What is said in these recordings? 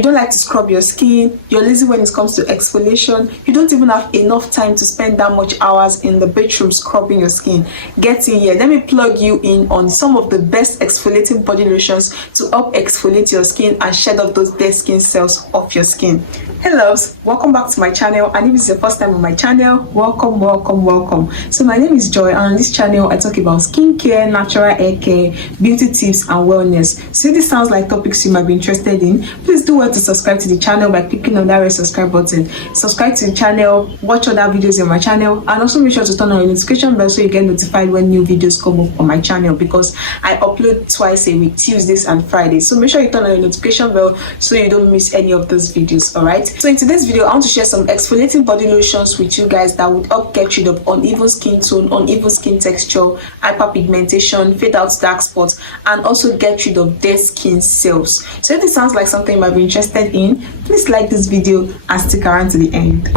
you don't like to scrub your skin, you're lazy when it comes to exfoliation, you don't even have enough time to spend that much hours in the bedroom scrubbing your skin, get in here. Let me plug you in on some of the best exfoliating body lotions to help exfoliate your skin and shed off those dead skin cells off your skin. Hey loves, welcome back to my channel, and if it's your first time on my channel, welcome. So my name is Joy, and on this channel I talk about skincare, natural hair care, beauty tips and wellness. So if this sounds like topics you might be interested in, please do well to subscribe to the channel by clicking on that red subscribe button. Subscribe to the channel, watch other videos on my channel, and also make sure to turn on your notification bell so you get notified when new videos come up on my channel, because I upload twice a week, Tuesdays and Fridays. So make sure you turn on your notification bell so you don't miss any of those videos. Alright, so in today's video I want to share some exfoliating body lotions with you guys that would help get rid of uneven skin tone, uneven skin texture, hyperpigmentation, fade out dark spots, and also get rid of dead skin cells. So if this sounds like something you might be interested in, please like this video and stick around to the end.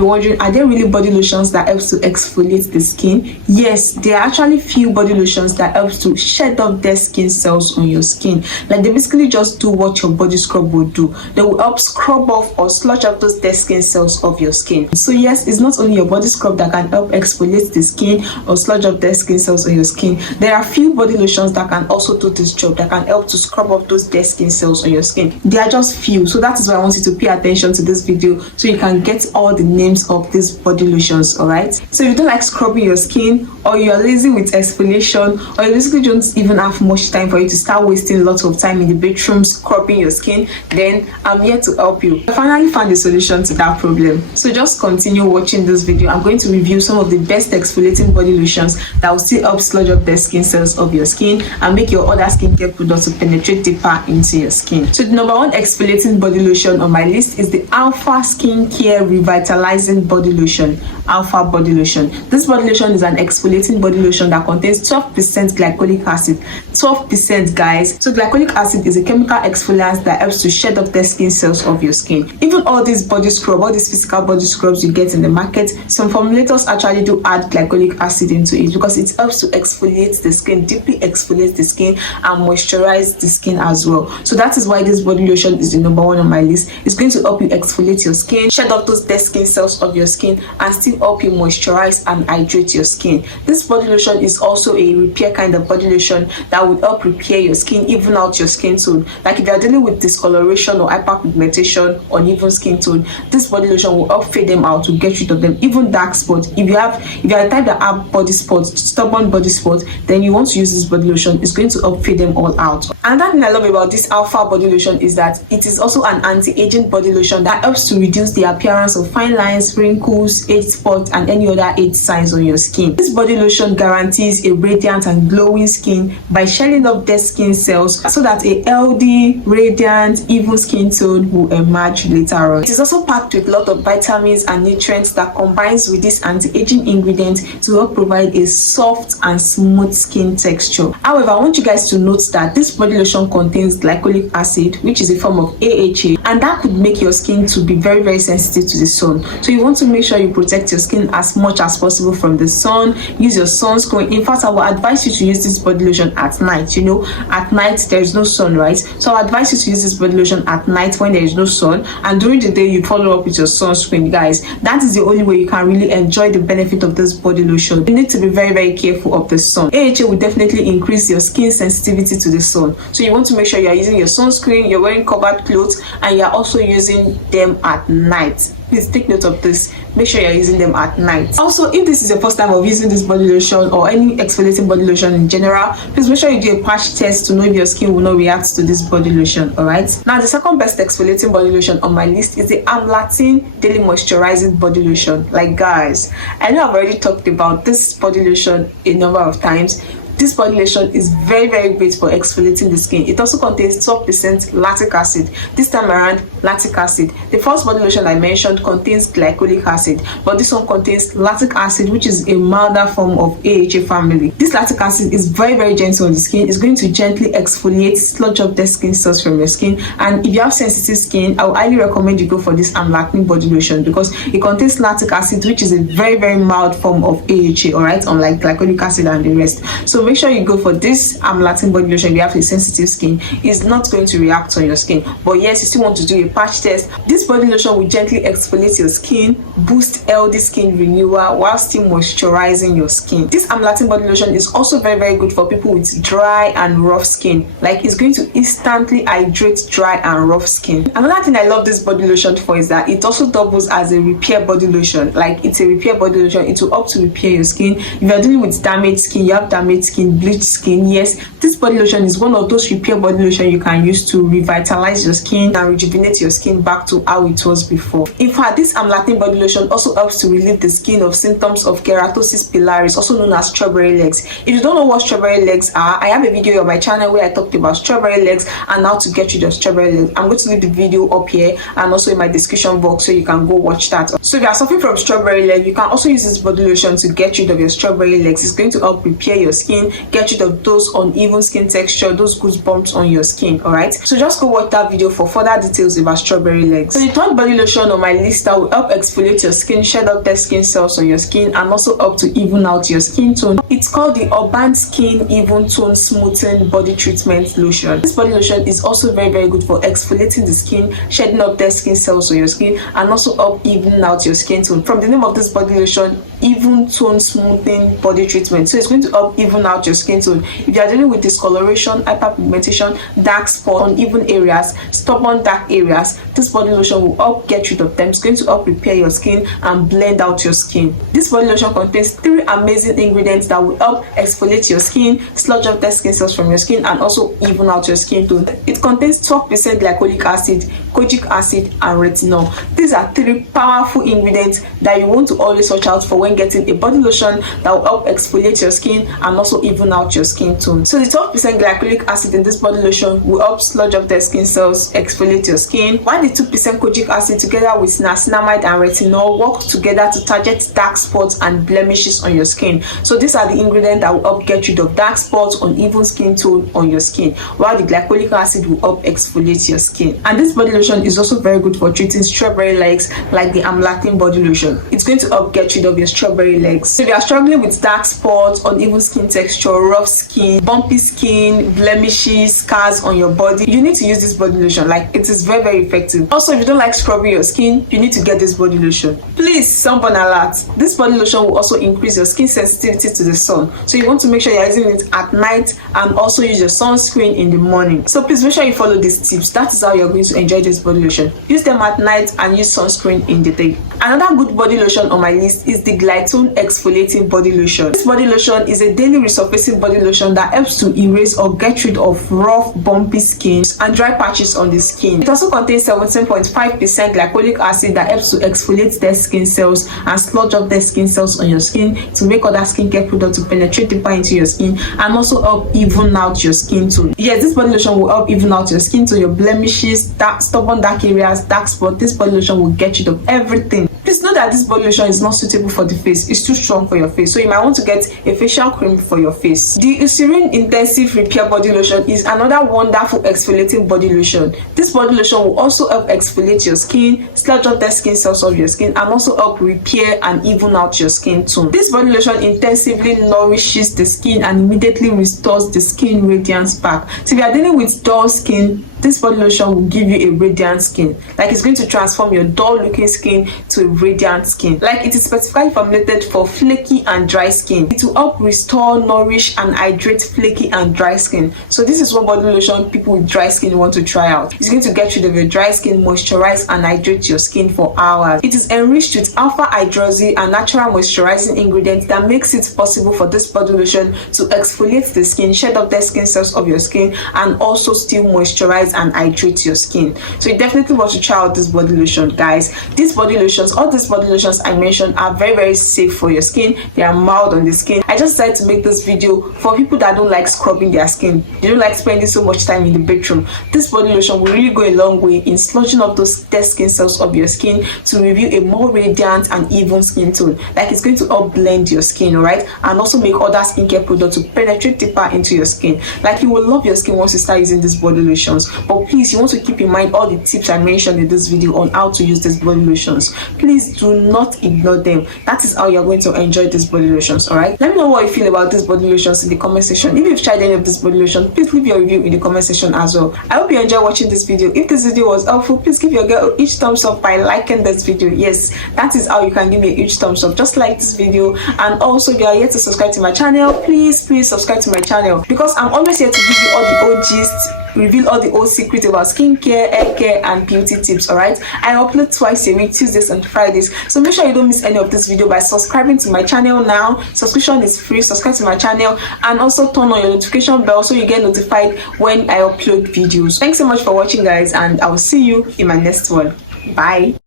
Wondering, are there really body lotions that helps to exfoliate the skin? Yes, there are actually few body lotions that helps to shed off dead skin cells on your skin. Like, they basically just do what your body scrub would do. They will help scrub off or sludge off those dead skin cells of your skin. So yes, it's not only your body scrub that can help exfoliate the skin or sludge off dead skin cells on your skin. There are few body lotions that can also do this job, that can help to scrub off those dead skin cells on your skin. They are just few, so that is why I want you to pay attention to this video so you can get all the names of these body lotions. All right, so if you don't like scrubbing your skin, or you're lazy with exfoliation, or you basically don't even have much time for you to start wasting lots of time in the bedroom scrubbing your skin, then I'm here to help you. I finally found a solution to that problem, so just continue watching this video. I'm going to review some of the best exfoliating body lotions that will still help sludge up the skin cells of your skin and make your other skincare products to penetrate deeper into your skin. So the number one exfoliating body lotion on my list is the Alpha Skincare Revitalizing Body Lotion. Alpha body lotion. This body lotion is an exfoliating body lotion that contains 12% glycolic acid. 12%, guys. So glycolic acid is a chemical exfoliant that helps to shed off the skin cells of your skin. Even all these body scrub, all these physical body scrubs you get in the market, some formulators actually do add glycolic acid into it because it helps to exfoliate the skin, deeply exfoliate the skin and moisturize the skin as well. So that is why this body lotion is the number one on my list. It's going to help you exfoliate your skin, shed off those dead skin cells of your skin, and still help you moisturize and hydrate your skin. This body lotion is also a repair kind of body lotion that would help repair your skin, even out your skin tone. Like if you're dealing with discoloration or hyperpigmentation, uneven skin tone, this body lotion will help fade them out, to get rid of them. Even dark spots, if you're the type that have body spots, stubborn body spots, then you want to use this body lotion. It's going to help fade them all out. Another thing I love about this Alpha body lotion is that it is also an anti-aging body lotion that helps to reduce the appearance of fine lines, wrinkles, age spots, and any other age signs on your skin. This body lotion guarantees a radiant and glowing skin by shedding off dead skin cells so that a healthy, radiant, even skin tone will emerge later on. It is also packed with a lot of vitamins and nutrients that combines with this anti-aging ingredient to help provide a soft and smooth skin texture. However, I want you guys to note that this body lotion contains glycolic acid, which is a form of AHA, and that could make your skin to be very sensitive to the sun. So you want to make sure you protect your skin as much as possible from the sun. Use your sunscreen. In fact, I will advise you to use this body lotion at night. You know, at night there is no sun, right? So I advise you to use this body lotion at night when there is no sun, and during the day you follow up with your sunscreen, guys. That is the only way you can really enjoy the benefit of this body lotion. You need to be very careful of the sun. AHA will definitely increase your skin sensitivity to the sun, so you want to make sure you are using your sunscreen, you're wearing covered clothes, and you're also using them at night. Please take note of this. Make sure you're using them at night. Also, if this is your first time of using this body lotion or any exfoliating body lotion in general, please make sure you do a patch test to know if your skin will not react to this body lotion. All right, now the second best exfoliating body lotion on my list is the Amlactin Daily Moisturizing Body Lotion. Like, guys, I know I've already talked about this body lotion a number of times, This body lotion is very great for exfoliating the skin. It also contains 12% lactic acid. This time around, lactic acid. The first body lotion I mentioned contains glycolic acid, but this one contains lactic acid, which is a milder form of AHA family. This lactic acid is very gentle on the skin. It's going to gently exfoliate, sludge up dead skin cells from your skin. And if you have sensitive skin, I would highly recommend you go for this Amlactin body lotion because it contains lactic acid, which is a very mild form of AHA, alright, unlike glycolic acid and the rest. So make sure you go for this Amlactin body lotion if you have a sensitive skin. It's not going to react on your skin, but yes, you still want to do a patch test. This body lotion will gently exfoliate your skin, boost healthy skin renewal while still moisturizing your skin. This Amlactin body lotion is also very good for people with dry and rough skin. Like, it's going to instantly hydrate dry and rough skin. Another thing I love this body lotion for is that it also doubles as a repair body lotion. Like, it's a repair body lotion. It will help to repair your skin. If you're dealing with damaged skin, you have damaged skin, bleached skin, yes, this body lotion is one of those repair body lotion you can use to revitalize your skin and rejuvenate your skin back to how it was before. In fact, this Amlactin body lotion also helps to relieve the skin of symptoms of keratosis pilaris, also known as strawberry legs. If you don't know what strawberry legs are, I have a video on my channel where I talked about strawberry legs and how to get rid of strawberry legs. I'm going to leave the video up here and also in my description box so you can go watch that. So if you are suffering from strawberry leg, you can also use this body lotion to get rid of your strawberry legs. It's going to help repair your skin, get rid of those uneven skin texture, those goosebumps on your skin. Alright, so just go watch that video for further details about strawberry legs. So the third body lotion on my list that will help exfoliate your skin, shed out dead skin cells on your skin, and also help to even out your skin tone. It's called the Urban Skin Even Tone Smoothing Body Treatment Lotion. This body lotion is also very good for exfoliating the skin, shedding up dead skin cells on your skin, and also help even out your skin tone. From the name of this body lotion, Even Tone Smoothing Body Treatment. So it's going to help even out your skin tone. If you are dealing with discoloration, hyperpigmentation, dark spots, uneven areas, stubborn dark areas, this body lotion will help get rid of them. It's going to help repair your skin and blend out your skin. This body lotion contains 3 amazing ingredients that will help exfoliate your skin, sludge up dead skin cells from your skin, and also even out your skin tone. It contains 12% glycolic acid, kojic acid, and retinol. These are 3 powerful ingredients that you want to always watch out for when getting a body lotion that will help exfoliate your skin and also even out your skin tone. So the 12% glycolic acid in this body lotion will help sludge up dead skin cells, exfoliate your skin, while the 2% kojic acid together with niacinamide and retinol work together to target dark spots and blemishes on your skin. So these are the ingredients that will help get rid of dark spots, uneven skin tone on your skin, while the glycolic acid will help exfoliate your skin. And this body lotion is also very good for treating strawberry legs, like the Amlactin body lotion. It's going to help get rid of your strawberry legs. So if you are struggling with dark spots, uneven skin texture, rough skin, bumpy skin, blemishes, scars on your body, you need to use this body lotion. Like, it is very effective. Also, if you don't like scrubbing your skin, you need to get this body lotion. Please, sunburn alert. This body lotion will also increase your skin sensitivity to the sun, so you want to make sure you're using it at night and also use your sunscreen in the morning. So please make sure you follow these tips. That is how you're going to enjoy this body lotion. Use them at night and use sunscreen in the day. Another good body lotion on my list is the Glytone exfoliating body lotion. This body lotion is a daily resurfacing body lotion that helps to erase or get rid of rough, bumpy skin and dry patches on the skin. It also contains 17.5% glycolic acid that helps to exfoliate dead skin cells and sludge up dead skin cells on your skin to make other skincare products to penetrate deeper into your skin and also help even out your skin tone. Yes, this body lotion will help even out your skin tone, your blemishes, dark, stubborn dark areas, dark spots. This body lotion will get rid of everything. Please know that this body lotion is not suitable for the face. It's too strong for your face, so you might want to get a facial cream for your face. The Eucerin Intensive Repair Body Lotion is another wonderful exfoliating body lotion. This body lotion will also help exfoliate your skin, sludge up the skin cells of your skin, and also help repair and even out your skin tone. This body lotion intensively nourishes the skin and immediately restores the skin radiance back. So if you are dealing with dull skin, this body lotion will give you a radiant skin. Like, it's going to transform your dull looking skin to a radiant skin. Like, it is specifically formulated for flaky and dry skin. It will help restore, nourish, and hydrate flaky and dry skin. So this is what body lotion people with dry skin want to try out. It's going to get rid of your dry skin, moisturize and hydrate your skin for hours. It is enriched with alpha hydroxy and natural moisturizing ingredients that makes it possible for this body lotion to exfoliate the skin, shed off the skin cells of your skin, and also still moisturize moisturize and hydrate your skin. So you definitely want to try out this body lotion, guys. These body lotions, all these body lotions I mentioned, are very, very safe for your skin. They are mild on the skin. I just decided to make this video for people that don't like scrubbing their skin. They don't like spending so much time in the bedroom. This body lotion will really go a long way in sludging up those dead skin cells of your skin to reveal a more radiant and even skin tone. Like, it's going to help blend your skin, alright, and also make other skincare products to penetrate deeper into your skin. Like, you will love your skin once you start using these body lotions. But please, you want to keep in mind all the tips I mentioned in this video on how to use these body lotions. Please do not ignore them. That is how you're going to enjoy these body lotions, alright? Let me know what you feel about these body lotions in the comment section. If you've tried any of these body lotions, please leave your review in the comment section as well. I hope you enjoyed watching this video. If this video was helpful, please give your girl each thumbs up by liking this video. Yes, that is how you can give me a huge thumbs up. Just like this video. And also, if you are yet to subscribe to my channel, please subscribe to my channel, because I'm always here to give you all the OGs, reveal all the old secrets about skincare, hair care, and beauty tips. Alright, I upload twice a week, Tuesdays and Fridays, so make sure you don't miss any of this video by subscribing to my channel now. Subscription is free. Subscribe to my channel and also turn on your notification bell so you get notified when I upload videos. Thanks so much for watching, guys, and I will see you in my next one. Bye.